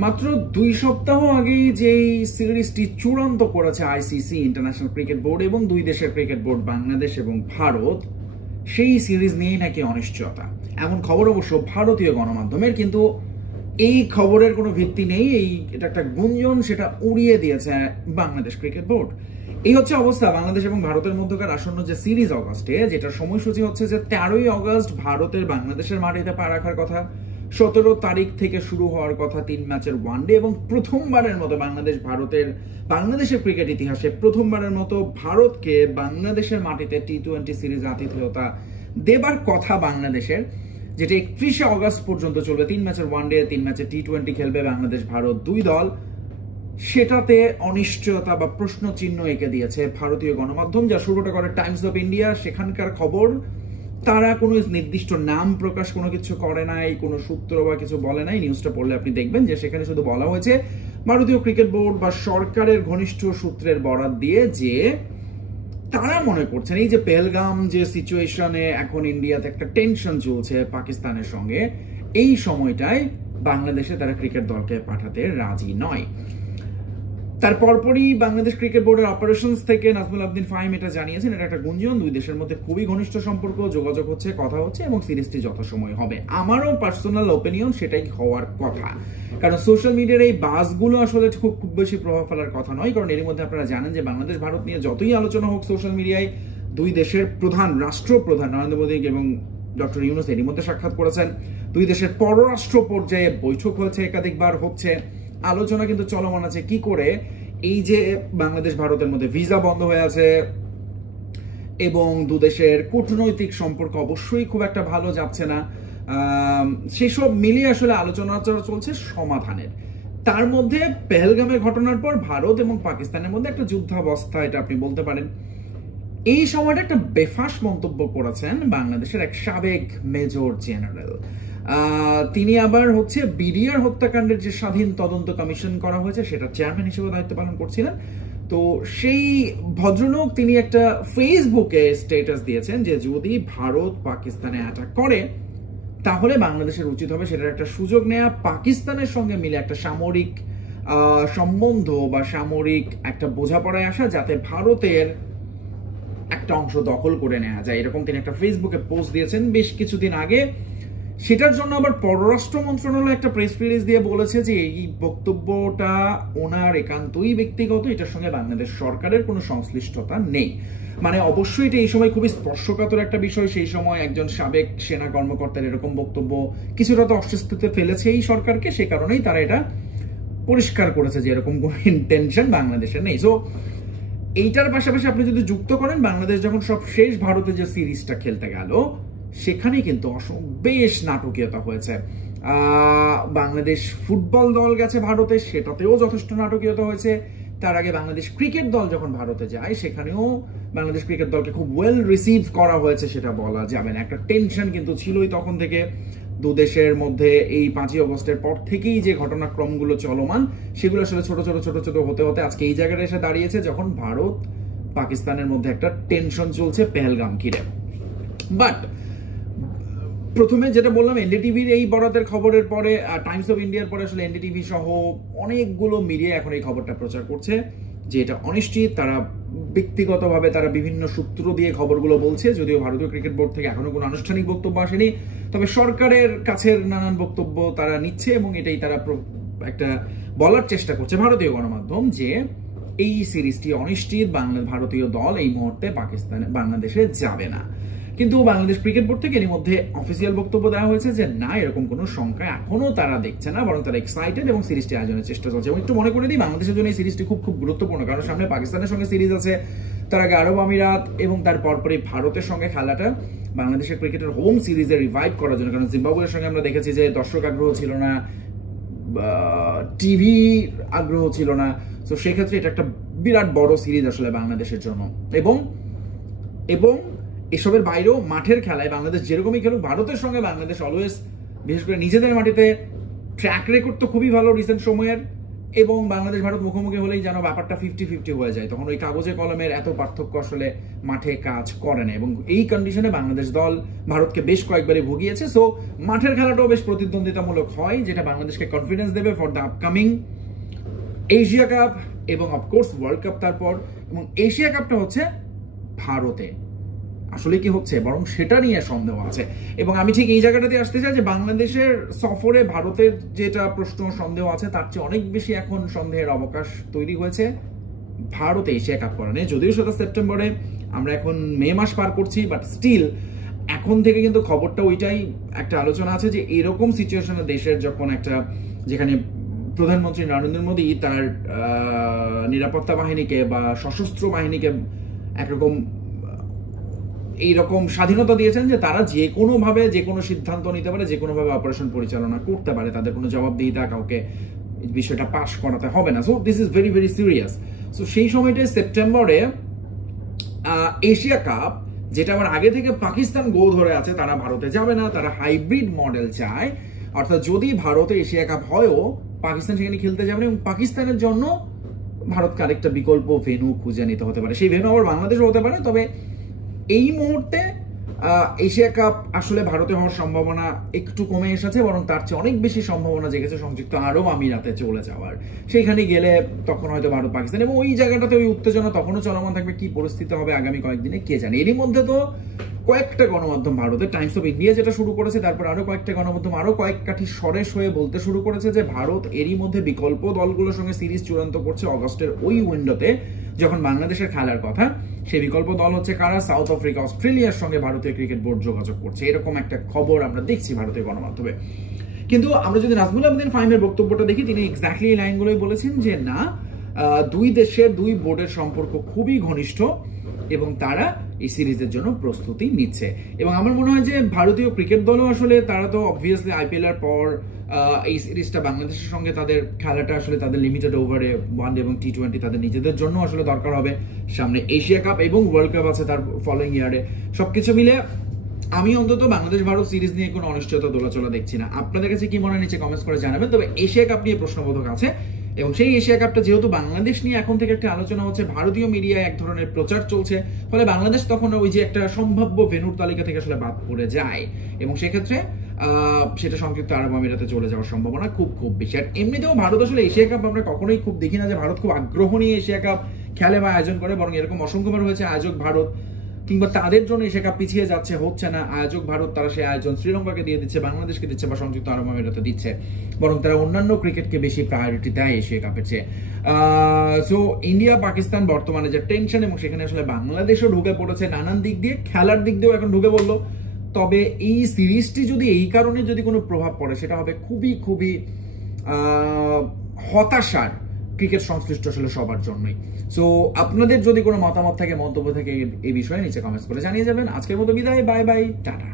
মাত্র 2 সপ্তাহ আগেই যেই সিরিজটি চূড়ান্ত করেছে আইসিসি ইন্টারন্যাশনাল ক্রিকেট বোর্ড এবং দুই দেশের ক্রিকেট বোর্ড বাংলাদেশ এবং ভারত, সেই সিরিজ নিয়েই নাকি অনিশ্চয়তা, এমন খবর অবশ্য ভারতীয় গণমাধ্যমের। কিন্তু এই খবরের কোনো ভিত্তি নেই, এটা একটা গুঞ্জন, সেটা উড়িয়ে দিয়েছে বাংলাদেশ ক্রিকেট বোর্ড। এই হচ্ছে অবস্থা বাংলাদেশ এবং ভারতের মধ্যকার আসন্ন যে সিরিজ অগস্টে, যেটার সময়সূচি হচ্ছে যে 13ই অগস্ট ভারতের বাংলাদেশের মাটিতে পা রাখার কথা, 17 তারিখ থেকে শুরু হওয়ার কথা 3 ম্যাচের ওয়ানডে, এবং প্রথমবারের মতো বাংলাদেশের ক্রিকেট ইতিহাসে প্রথমবারের মতো ভারতকে বাংলাদেশের মাটিতে টি-20 সিরিজ আতিথেয়তা দেবার কথা বাংলাদেশের, যেটা 31শে অগস্ট পর্যন্ত চলবে। 3 ম্যাচের ওয়ানডে, 3 ম্যাচের টি-20 খেলবে বাংলাদেশ ভারত দুই দল। সেটাতে অনিশ্চয়তা বা প্রশ্ন চিহ্ন এঁকে দিয়েছে ভারতীয় গণমাধ্যম, যা শুরুটা করে টাইমস অফ ইন্ডিয়া। সেখানকার খবর, তারা কোনো নির্দিষ্ট নাম প্রকাশ কোনো কিছু করে নাই, কোনো সূত্র বা কিছু বলে নাই। নিউজটা পড়লে আপনি দেখবেন যে সেখানে শুধু বলা হয়েছে ভারতীয় ক্রিকেট বোর্ড বা সরকারের ঘনিষ্ঠ সূত্রের বরাত দিয়ে যে তারা মনে করছেন এই যে পেহেলগাম যে সিচুয়েশনে এখন ইন্ডিয়াতে একটা টেনশন চলছে পাকিস্তানের সঙ্গে, এই সময়টায় বাংলাদেশে তারা ক্রিকেট দলকে পাঠাতে রাজি নয়। তার পরপরই বাংলাদেশ ক্রিকেট বোর্ডের অপারেশনস থেকে নাজমুল আবদিন ফাহিম এটা জানিয়েছেন, এটা একটা গুঞ্জন, দুই দেশের মধ্যে খুবই ঘনিষ্ঠ সম্পর্ক, যোগাযোগ হচ্ছে, কথা হচ্ছে এবং সিরিজটি যথাসময় হবে। আমারও পার্সোনাল ওপিনিয়ন সেটাই হওয়ার কথা, কারণ সোশ্যাল মিডিয়ার এই বাসগুলো আসলে খুব বেশি প্রভাব ফেলার কথা নয়। কারণ এর মধ্যে আপনারা জানেন যে বাংলাদেশ ভারত নিয়ে যতই আলোচনা হোক সোশ্যাল মিডিয়ায়, দুই দেশের রাষ্ট্রপ্রধান নরেন্দ্র মোদী এবং ডক্টর ইউনূস এরই মধ্যে সাক্ষাৎ করেছেন, দুই দেশের পররাষ্ট্র পর্যায়ে বৈঠক হয়েছে, একাধিকবার হচ্ছে, আলোচনা কিন্তু চলমান আছে কি করে এই যে বাংলাদেশ ভারতের মধ্যে ভিসা বন্ধ হয়ে আছে এবং দুদেশের কূটনৈতিক সম্পর্ক অবশ্যই খুব একটা ভালো যাচ্ছে না, সেসব মিলিয়ে আসলে আলোচনা চলছে সমাধানের। তার মধ্যে পেহেলগামের ঘটনার পর ভারত এবং পাকিস্তানের মধ্যে একটা যুদ্ধাবস্থা, এটা আপনি বলতে পারেন। এই সময়টা একটা বেফাস মন্তব্য করেছেন বাংলাদেশের এক সাবেক মেজর জেনারেল। তিনি আবার হচ্ছে বিডিআর হত্যাকাণ্ডের যে স্বাধীন তদন্ত কমিশন করা হয়েছে সেটা চেয়ারম্যান হিসেবে দায়িত্ব পালন করছিলেন। তো সেই ভদ্রলোক তিনি একটা ফেসবুকে স্ট্যাটাস দিয়েছেন যে যদি ভারত পাকিস্তানে অ্যাটাক করে তাহলে বাংলাদেশের উচিত হবে সেটার একটা সুযোগ নেওয়া, পাকিস্তানের সঙ্গে মিলে একটা সামরিক সম্বন্ধ বা সামরিক একটা বোঝাপড়ায় আসা, যাতে ভারতের একটা অংশ দখল করে নেওয়া যায়। এরকম তিনি একটা ফেসবুকে পোস্ট দিয়েছেন বেশ কিছুদিন আগে। সেটার জন্য আবার পররাষ্ট্র মন্ত্রণালয় একটা প্রেস রিলিজ দিয়ে বলেছে যে এই বক্তব্যটা ওনার একান্তই ব্যক্তিগত, এটার সঙ্গে বাংলাদেশ সরকারের কোনো সংশ্লিষ্টতা নেই। মানে অবশ্যই এটা এই সময় খুবই স্পর্শকাতর একটা বিষয়। সেই সময় একজন সাবেক সেনা কর্মকর্তার এরকম বক্তব্য কিছুটা তো অস্বস্তিতে ফেলেছে এই সরকারকে, সে কারণেই তারা এটা পরিষ্কার করেছে যে এরকম কোনো ইন্টেনশন বাংলাদেশের নেই। সো এইটার পাশাপাশি আপনি যদি যুক্ত করেন, বাংলাদেশ যখন সব শেষ ভারতে যে সিরিজটা খেলতে গেল সেখানে কিন্তু বেশ নাটকীয়তা হয়েছে। বাংলাদেশ ফুটবল দল গেছে ভারতে, সেটাতেও যথেষ্ট নাটকীয়তা হয়েছে। তার আগে বাংলাদেশ ক্রিকেট দল যখন ভারতে যায় সেখানেও বাংলাদেশ ক্রিকেট দলকে খুব ওয়েল রিসিভ করা হয়েছে, সেটা বলা যাবে না। একটা টেনশন কিন্তু ছিলই তখন থেকে। দু দেশের মধ্যে এই 5ই অগস্টের পর থেকেই যে ঘটনাক্রমগুলো চলমান, সেগুলো আসলে ছোট ছোট হতে হতে আজকে এই জায়গাটা এসে দাঁড়িয়েছে, যখন ভারত পাকিস্তানের মধ্যে একটা টেনশন চলছে পেহেলগাম ঘিরে। বাট প্রথমে যেটা বললাম, এনডিটিভির এই বরাতের খবরের পরে, টাইমস অফ ইন্ডিয়ার পরে আসলে এনডিটিভি সহ অনেকগুলো মিডিয়া এখন এই খবরটা প্রচার করছে যে এটা অনিশ্চিত। তারা ব্যক্তিগতভাবে তারা বিভিন্ন সূত্র দিয়ে খবরগুলো বলছে, যদিও ভারতীয় ক্রিকেট বোর্ড থেকে এখনো কোনো আনুষ্ঠানিক বক্তব্য আসেনি, তবে সরকারের কাছের নানান বক্তব্য তারা নিচ্ছে এবং এটাই তারা একটা বলার চেষ্টা করছে ভারতীয় গণমাধ্যম যে এই সিরিজটি অনিশ্চিত, ভারতীয় দল এই মুহূর্তে বাংলাদেশে যাবে না। কিন্তু বাংলাদেশ ক্রিকেট বোর্ড থেকে এর মধ্যে অফিসিয়াল বক্তব্য দেওয়া হয়েছে যে না, এরকম কোনো সংখ্যা এখনো তারা দেখছে না, বরং তারা এক্সাইটেড এবং সিরিজটি আয়োজনের চেষ্টা চলছে। এবং একটু মনে করে দিই, বাংলাদেশের জন্য এই সিরিজটি খুব গুরুত্বপূর্ণ, কারণ সামনে পাকিস্তানের সঙ্গে সিরিজ আছে, তার আগে আরব আমিরাত এবং তার পরপরই ভারতের সঙ্গে খেলাটা বাংলাদেশের ক্রিকেটের হোম সিরিজে রিভাইভ করার জন্য। কারণ জিম্বাবুয়ের সঙ্গে আমরা দেখেছি যে দর্শক আগ্রহ ছিল না, টিভি আগ্রহ ছিল না। তো সেক্ষেত্রে এটা একটা বিরাট বড় সিরিজ আসলে বাংলাদেশের জন্য। এবং এসবের বাইরেও মাঠের খেলায় বাংলাদেশ যেরকমই খেলুক, ভারতের সঙ্গে বাংলাদেশ অলওয়েজ, বিশেষ করে নিজেদের মাটিতে ট্র্যাক রেকর্ড তো খুবই ভালো রিসেন্ট সময়ের, এবং বাংলাদেশ ভারত মুখোমুখি হলেই যেন ব্যাপারটা 50-50 হয়ে যায়, তখন ওই কাগজে কলমের এত পার্থক্য আসলে মাঠে কাজ করে না। এবং এই কন্ডিশনে বাংলাদেশ দল ভারতকে বেশ কয়েকবারই ভুগিয়েছে। সো মাঠের খেলাটাও বেশ প্রতিদ্বন্দ্বিতামূলক হয়, যেটা বাংলাদেশকে কনফিডেন্স দেবে for the upcoming Asia cup এবং অফকোর্স ওয়ার্ল্ড কাপ তারপর। এবং এশিয়া কাপটা হচ্ছে ভারতে, আসলে কি হচ্ছে বরং সেটা নিয়ে সন্দেহ আছে। এবং আমি ঠিক এই জায়গাটাতে আসতে চাই যে বাংলাদেশের সফরে ভারতের যেটা প্রশ্ন সন্দেহ আছে তার চেয়ে অনেক বেশি এখন সন্দেহের অবকাশ তৈরি হয়েছে ভারতে এশিয়া কাপ করা নিয়ে। যদিও সেটা সেপ্টেম্বরে, আমরা এখন মে মাস পার করছি, বাট স্টিল এখন থেকে কিন্তু খবরটা ওইটাই একটা আলোচনা আছে যে এরকম সিচুয়েশনে দেশের যখন একটা, যেখানে প্রধানমন্ত্রী নরেন্দ্র মোদী তার নিরাপত্তা বাহিনীকে বা সশস্ত্র বাহিনীকে একরকম এইরকম স্বাধীনতা দিয়েছেন যে তারা যে কোনোভাবে যে কোনো সিদ্ধান্ত নিতে পারে, যে কোনোভাবে অপারেশন পরিচালনা করতে পারে, তাদের কোনো জবাবদিহিতা কাউকে বিষয়টা পাশ করাতে হবে না। So this is very very serious. So সেই সময়টায় সেপ্টেম্বরে এশিয়া কাপ, যেটা আমার আগে থেকে পাকিস্তান গো ধরে আছে, তারা ভারতে যাবে না, তারা হাইব্রিড মডেল চায়। অর্থাৎ যদি ভারতে এশিয়া কাপ হয়ও পাকিস্তান সেখানে খেলতে যাবে না, এবং পাকিস্তানের জন্য ভারতকে আরেকটা বিকল্প ভেন্যু খুঁজে নিতে হতে পারে। সেই ভেন্যু আবার বাংলাদেশও হতে পারে। তবে এই মুহূর্তে এশিয়া কাপ আসলে ভারতে হওয়ার সম্ভাবনা একটু কমে এসেছে, বরং তার চেয়ে অনেক বেশি সম্ভাবনা জেগেছে সংযুক্ত আরব আমিরাতে চলে যাওয়ার। সেইখানে গেলে তখন হয়তো ভারত পাকিস্তান, এবং ওই জায়গাটাতে ওই উত্তেজনা তখনও চলমান থাকবে। কি পরিস্থিতি হবে আগামী কয়েকদিনে কে জানে। এরই মধ্যে তো কয়েকটা গণমাধ্যম, ভারতের টাইমস অফ ইন্ডিয়া যেটা শুরু করেছে, তারপর আরো কয়েকটা গণমাধ্যম আরো কয়েক কাঠি সরেস হয়ে বলতে শুরু করেছে যে ভারত এরই মধ্যে বিকল্প দলগুলোর সঙ্গে সিরিজ চূড়ান্ত করছে অগস্টের ওই উইন্ডোতে যখন বাংলাদেশের খেলার কথা। সেই বিকল্প দল হচ্ছে কারা? সাউথ আফ্রিকা, অস্ট্রেলিয়ার সঙ্গে ভারতীয় ক্রিকেট বোর্ড যোগাযোগ করছে, এরকম একটা খবর আমরা দেখছি ভারতীয় গণমাধ্যমে। কিন্তু আমরা যদি নাজমুল আহমেদিন ফাহিমের বক্তব্যটা দেখি, তিনি এক্স্যাক্টলি এই লাইনগুলোই বলেছেন যে না, দুই দেশের দুই বোর্ডের সম্পর্ক খুবই ঘনিষ্ঠ এবং তারা এই সিরিজের জন্য প্রস্তুতি নিচ্ছে। এবং আমার মনে হয় যে ভারতীয় ক্রিকেট দলও আসলে, তারা তো অবভিয়াসলি আইপিএল এর পর এই সিরিজটা বাংলাদেশের সঙ্গে তাদের খেলাটা আসলে তাদের লিমিটেড ওভারে ওয়ানডে এবং টি20 তাদের নিজেদের জন্য আসলে দরকার হবে। সামনে এশিয়া কাপ এবং ওয়ার্ল্ড কাপ আছে তার ফলোইং ইয়ারে। সবকিছু মিলে আমি অন্তত বাংলাদেশ ভারত সিরিজ নিয়ে কোনো অনিশ্চয়তা দোলাচলা দেখছি না। আপনাদের কাছে কি মনে হয় নিচে কমেন্টস করে জানাবেন। তবে এশিয়া কাপ নিয়ে প্রশ্নবোধক আছে, এবং সেই এশিয়া কাপটা যেহেতু বাংলাদেশ নিয়ে এখন থেকে একটা আলোচনা হচ্ছে, ভারতীয় মিডিয়ায় এক ধরনের প্রচার চলছে, ফলে বাংলাদেশ তখন ওই যে একটা সম্ভাব্য ভেন্যুর তালিকা থেকে আসলে বাদ পড়ে যায়, এবং সেক্ষেত্রে সেটা সংযুক্ত আরব আমিরাতে চলে যাওয়ার সম্ভাবনা খুব খুব বেশি। আর এমনিতেও ভারত আসলে এশিয়া কাপ আমরা কখনোই খুব দেখি না যে ভারত খুব আগ্রহ নিয়ে এশিয়া কাপ খেলে বা আয়োজন করে, বরং এরকম অসংখ্যবার হয়েছে আয়োজক ভারত কিংবা তাদের জন্য এশিয়া কাপ পিছিয়ে যাচ্ছে, হচ্ছে না, আয়োজক ভারত তারা সেই আয়োজন শ্রীলঙ্কাকে দিয়ে দিচ্ছে, বাংলাদেশকে দিচ্ছে বা সংযুক্ত আরব আমিরাতে দিচ্ছে, বরং তারা অন্যান্য ক্রিকেটকে বেশি প্রায়োরিটি দেয় এশিয়া কাপের চেয়ে। সো ইন্ডিয়া পাকিস্তান বর্তমানে যে টেনশন, এবং সেখানে আসলে বাংলাদেশও ঢুকে পড়েছে নানান দিক দিয়ে, খেলার দিক দিয়েও এখন ঢুকে পড়লো। তবে এই সিরিজটি যদি এই কারণে যদি কোনো প্রভাব পড়ে, সেটা হবে খুবই খুবই হতাশার ক্রিকেট সংশ্লিষ্ট আসলে সবার জন্যই। সো আপনাদের যদি কোনো মতামত থাকে, মন্তব্য থাকে এই বিষয়ে নিচে কমেন্টস করে জানিয়ে যাবেন। আজকের মতো বিদায়, বাই বাই, টাটা।